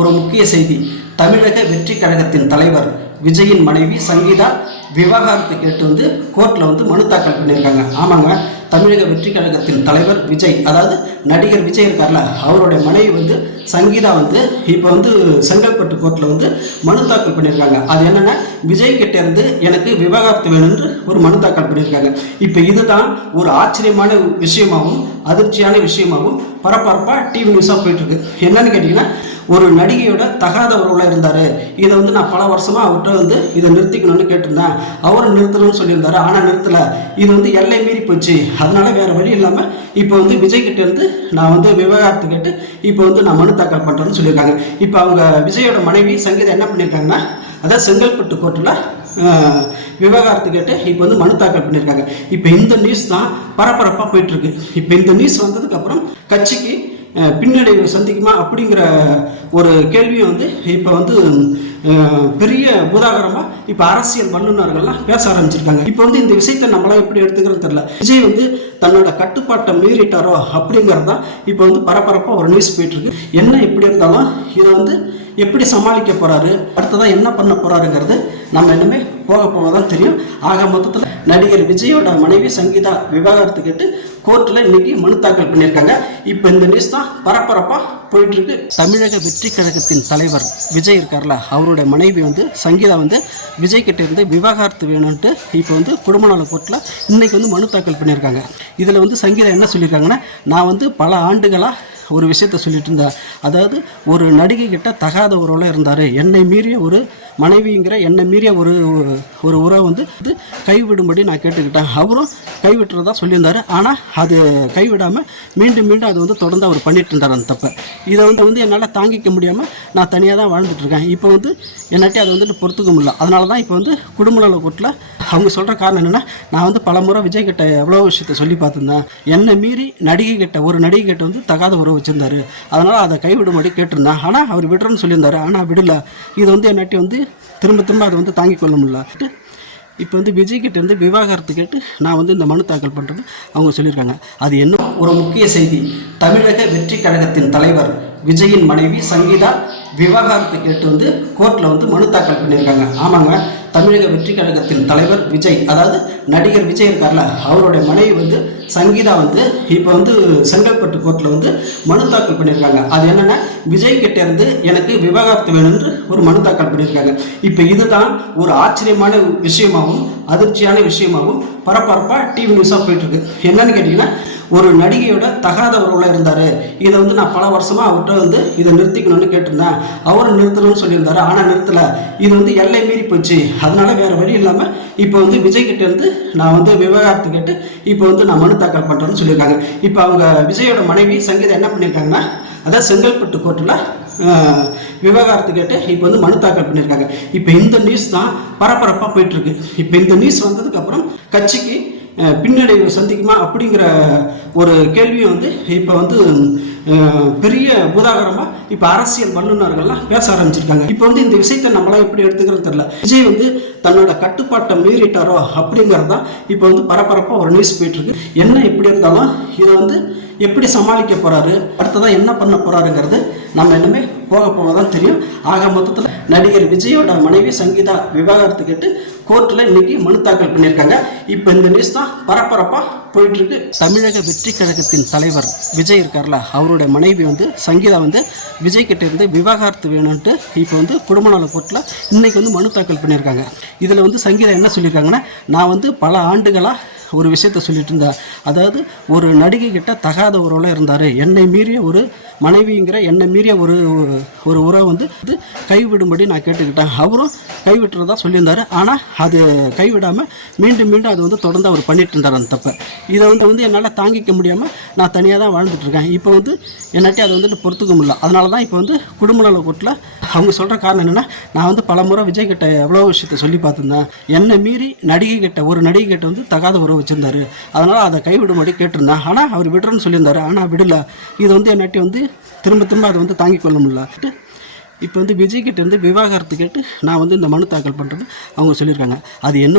ஒரு முக்கிய செய்தி. தமிழக வெற்றி கழகத்தின் தலைவர் விஜயின் மனைவி சங்கீதா விவாகரத்து கேட்டு கோர்ட்டில் மனு தாக்கல் பண்ணியிருக்காங்க. ஆமாங்க, தமிழக வெற்றி கழகத்தின் தலைவர் விஜய், அதாவது நடிகர் விஜய் இருக்கார்ல, அவருடைய மனைவி சங்கீதா இப்போ செங்கல்பட்டு கோர்ட்டில் மனு தாக்கல் பண்ணியிருக்காங்க. அது என்னென்னா, விஜய் கிட்ட இருந்து எனக்கு விவாகரத்து வேணும்னு ஒரு மனு தாக்கல் பண்ணியிருக்காங்க. இப்போ இதுதான் ஒரு ஆச்சரியமான விஷயமாகவும் அதிர்ச்சியான விஷயமாகவும் பரபரப்பாக டிவி நியூஸாக போயிட்டுருக்கு. என்னன்னு கேட்டிங்கன்னா, ஒரு நடிகையோட தகாத உறவில் இருந்தார். இதை நான் பல வருஷமாக அவர்கிட்ட இதை நிறுத்திக்கணும்னு கேட்டிருந்தேன். அவரை நிறுத்தணும்னு சொல்லியிருந்தாரு, ஆனால் நிறுத்தலை. இது எல்லை மீறி போச்சு. அதனால வேறு வழி இல்லாமல் இப்போ விஜய் கிட்ட இருந்து நான் விவாகரத்து கேட்டு இப்போ நான் மனு தாக்கல் பண்ணுறேன்னு சொல்லியிருக்காங்க. இப்போ அவங்க விஜயோட மனைவி சங்கீதா என்ன பண்ணியிருக்காங்கன்னா, அதாவது செங்கல்பட்டு கோர்ட்டில் விவாகரத்து கேட்டு இப்போ மனு தாக்கல் பண்ணியிருக்காங்க. இப்போ இந்த நியூஸ் தான் பரபரப்பாக போயிட்டுருக்கு. இப்போ இந்த நியூஸ் வந்ததுக்கப்புறம் கட்சிக்கு பின்னடைவு சந்திக்குமா அப்படிங்கிற ஒரு கேள்வியை இப்போ பெரிய பூதாகரமாக இப்போ அரசியல் வல்லுநர்கள்லாம் பேச ஆரம்பிச்சிருக்காங்க. இப்போ இந்த விஷயத்தை நம்மளாம் எப்படி எடுத்துக்கிறோன்னு தெரியல. விஜய் தன்னோட கட்டுப்பாட்டை மீறிட்டாரோ அப்படிங்கிறதான் இப்போ பரபரப்பாக ஒரு நியூஸ் போயிட்டுருக்கு. என்ன எப்படி இருந்தாலும் இதை எப்படி சமாளிக்க போகிறாரு, அடுத்ததான் என்ன பண்ண போகிறாருங்கிறது நம்ம இன்னுமே போக தான் தெரியும். ஆக மொத்தத்தில் நடிகர் விஜயோட மனைவி சங்கீதா விவாகரத்து கேட்டு கோர்ட்டில் இன்னைக்கு மனு தாக்கல் பண்ணியிருக்காங்க. இப்போ இந்த நியூஸ் தான் பரபரப்பாக போயிட்டுருக்கு. தமிழக வெற்றி கழகத்தின் தலைவர் விஜய் இருக்கார்ல, அவருடைய மனைவி சங்கீதா விஜய் கிட்ட இருந்து விவாகரத்து வேணும்ன்ட்டு இப்போ குடும்ப நல கோர்ட்டில் இன்னைக்கு மனு தாக்கல் பண்ணியிருக்காங்க. இதில் சங்கீதா என்ன சொல்லியிருக்காங்கன்னா, நான் பல ஆண்டுகளாக ஒரு விஷயத்த சொல்லிட்டு இருந்தா, அதாவது ஒரு நடிகை கிட்ட தகாத உறவில் இருந்தார். என்னை மீறிய ஒரு மனைவிங்கிற என்னை மீறிய ஒரு உறவை கைவிடும்படி நான் கேட்டுக்கிட்டேன். அவரும் கைவிட்டுறதா சொல்லியிருந்தார். ஆனால் அது கைவிடாமல் மீண்டும் அது தொடர்ந்து அவர் பண்ணிட்டு இருந்தார் அந்த தப்பை. இதை என்னால் தாங்கிக்க முடியாமல் நான் தனியாக தான் வாழ்ந்துட்டுருக்கேன். இப்போ என்னாட்டி அதை பொறுத்துக்க முடியல. அதனால தான் இப்போ குடும்ப நல கோர்ட்டில் அவங்க சொல்கிற காரணம் என்னென்னா, நான் பல முறை விஜய் கிட்ட எவ்வளோ விஷயத்த சொல்லி பார்த்துருந்தேன். என்னை மீறி ஒரு நடிகை கிட்ட தகாத உறவு வச்சுருந்தாரு. அதனால் அதை கைவிடும்படி கேட்டிருந்தேன். ஆனால் அவர் விடுறேன்னு சொல்லியிருந்தாரு. ஆனால் விடலை. இது என்னாட்டி திரும்ப அதை தாங்கிக் கொள்ள முடியல. இப்போ விஜய் கிட்ட இருந்து விவாகரத்து கேட்டு நான் இந்த மனு தாக்கல் பண்ணுறது அவங்க சொல்லியிருக்காங்க. அது என்ன ஒரு முக்கிய செய்தி. தமிழக வெற்றி கழகத்தின் தலைவர் விஜயின் மனைவி சங்கீதா விவாகரத்து கேட்டு கோர்ட்டில் மனு தாக்கல் பண்ணியிருக்காங்க. ஆமாங்க, தமிழக வெற்றி கழகத்தின் தலைவர் விஜய், அதாவது நடிகர் விஜய் இருக்கார்ல, அவருடைய மனைவி சங்கீதா இப்போ செங்கல்பட்டு கோர்ட்டில் மனு தாக்கல் பண்ணியிருக்காங்க. அது என்னென்னா, விஜய் கிட்ட இருந்து எனக்கு விவாகரத்து வேணும்னு ஒரு மனு தாக்கல் பண்ணியிருக்காங்க. இப்போ இதுதான் ஒரு ஆச்சரியமான விஷயமாகவும் அதிர்ச்சியான விஷயமாகவும் பரபரப்பாக டிவி நியூஸாக போயிட்டுருக்கு. என்னன்னு கேட்டிங்கன்னா, ஒரு நடிகையோட தகாத உறவில் இருந்தார். இதை நான் பல வருஷமாக அவர்கிட்ட இதை நிறுத்திக்கணும்னு கேட்டிருந்தேன். அவரை நிறுத்தணும்னு சொல்லியிருந்தாரு, ஆனால் நிறுத்தலை. இது எல்லை மீறி போச்சு. அதனால வேறு வழி இல்லாமல் இப்போ விஜய் கிட்ட இருந்து நான் விவாகரத்து கேட்டு இப்போ நான் மனு தாக்கல் பண்ணுறேன்னு சொல்லியிருக்காங்க. இப்போ அவங்க விஜயோட மனைவி சங்கீதா என்ன பண்ணியிருக்காங்கன்னா, அதாவது செங்கல்பட்டு கோர்ட்டில் விவாகரத்து கேட்டு இப்போ மனு தாக்கல் பண்ணியிருக்காங்க. இப்போ இந்த நியூஸ் தான் பரபரப்பாக போயிட்டுருக்கு. இப்போ இந்த நியூஸ் வந்ததுக்கப்புறம் கட்சிக்கு பின்னடைவு சந்திக்குமா அப்படிங்கிற ஒரு கேள்வியை இப்போ பெரிய பூதாகரமாக இப்போ அரசியல் வல்லுநர்கள்லாம் பேச ஆரம்பிச்சிருக்காங்க. இப்போ இந்த விஷயத்தை நம்மளாம் எப்படி எடுத்துக்கிறோன்னு தெரியல. விஜய் தன்னோட கட்டுப்பாட்டை மீறிட்டாரோ அப்படிங்கிறதான் இப்போ பரபரப்பாக ஒரு நியூஸ் போயிட்டுருக்கு. என்ன எப்படி இருந்தாலும் இதை எப்படி சமாளிக்க போகிறாரு, அடுத்ததான் என்ன பண்ண போகிறாருங்கிறது நம்ம இன்னுமே போக தான் தெரியும். ஆக மொத்தத்தில் நடிகர் விஜயோட மனைவி சங்கீதா விவாகரத்து கேட்டு கோர்ட்டில் இன்னைக்கு மனு தாக்கல் பண்ணியிருக்காங்க. இப்போ இந்த நியூஸ் தான் பரபரப்பாக போயிட்டுருக்கு. தமிழக வெற்றி கழகத்தின் தலைவர் விஜய் இருக்கார்ல, அவருடைய மனைவி சங்கீதா விஜய் கிட்ட இருந்து விவாகரத்து வேணும்ன்ட்டு இப்போ குடும்ப நல கோர்ட்டில் இன்னைக்கு மனு தாக்கல் பண்ணியிருக்காங்க. இதில் சங்கீதா என்ன சொல்லியிருக்காங்கன்னா, நான் பல ஆண்டுகளாக ஒரு விஷயத்த சொல்லிட்டு இருந்தா, அதாவது ஒரு நடிகை கிட்ட தகாத உறவில் இருந்தார். என்னை மீறிய ஒரு மனைவிங்கிற என்னை மீறிய ஒரு உறவை கைவிடும்படி நான் கேட்டுக்கிட்டேன். அவரும் கைவிட்டுறதா சொல்லியிருந்தாரு. ஆனால் அது கைவிடாமல் மீண்டும் அது தொடர்ந்து அவர் பண்ணிட்டு இருந்தார் அந்த தப்பை. இதை என்னால் தாங்கிக்க முடியாமல் நான் தனியாக தான் வாழ்ந்துட்டுருக்கேன். இப்போ என்னாட்டி அதை பொறுத்துக்க முடியல. அதனால தான் இப்போ குடும்ப நல கோர்ட்டில் அவங்க சொல்கிற காரணம் என்னென்னா, நான் பல முறை விஜய் கிட்ட எவ்வளோ விஷயத்த சொல்லி பார்த்துருந்தேன். என்னை மீறி ஒரு நடிகை கிட்ட தகாத உறவு வச்சுருந்தாரு. அதனால் அதை கைவிடும்படி கேட்டிருந்தேன். ஆனால் அவர் விடுறேன்னு சொல்லியிருந்தாரு. ஆனால் விடலை. இது என்னாட்டி திரும்ப அதை தாங்கிக் கொள்ள முடியல. இப்போ விஜய் கிட்ட இருந்து விவாகரத்து கேட்டு நான் இந்த மனு தாக்கல் பண்ணுறது அவங்க சொல்லியிருக்காங்க. அது என்ன